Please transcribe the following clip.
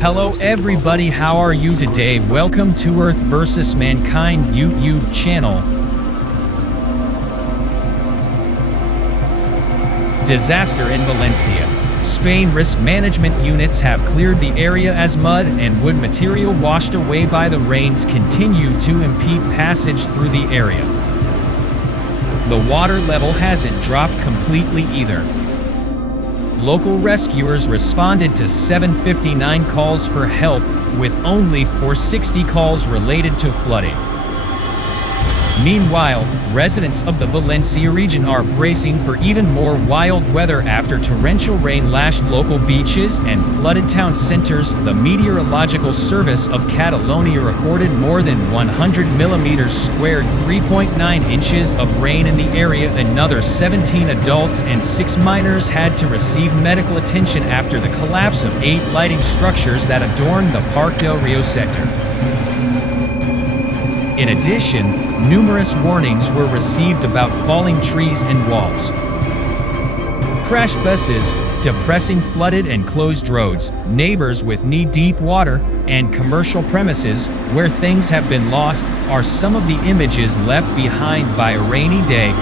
Hello everybody, how are you today? Welcome to Earth vs. Mankind YouTube channel. Disaster in Valencia. Spain risk management units have cleared the area as mud and wood material washed away by the rains continue to impede passage through the area. The water level hasn't dropped completely either. Local rescuers responded to 759 calls for help, with only 460 calls related to flooding. Meanwhile, residents of the Valencia region are bracing for even more wild weather after torrential rain lashed local beaches and flooded town centers. The Meteorological Service of Catalonia recorded more than 100 millimeters squared, 3.9 inches of rain in the area. Another 17 adults and 6 minors had to receive medical attention after the collapse of 8 lighting structures that adorn the Parc del Rio sector. In addition, numerous warnings were received about falling trees and walls. Crashed buses, depressing flooded and closed roads, neighbors with knee-deep water, and commercial premises where things have been lost are some of the images left behind by a rainy day.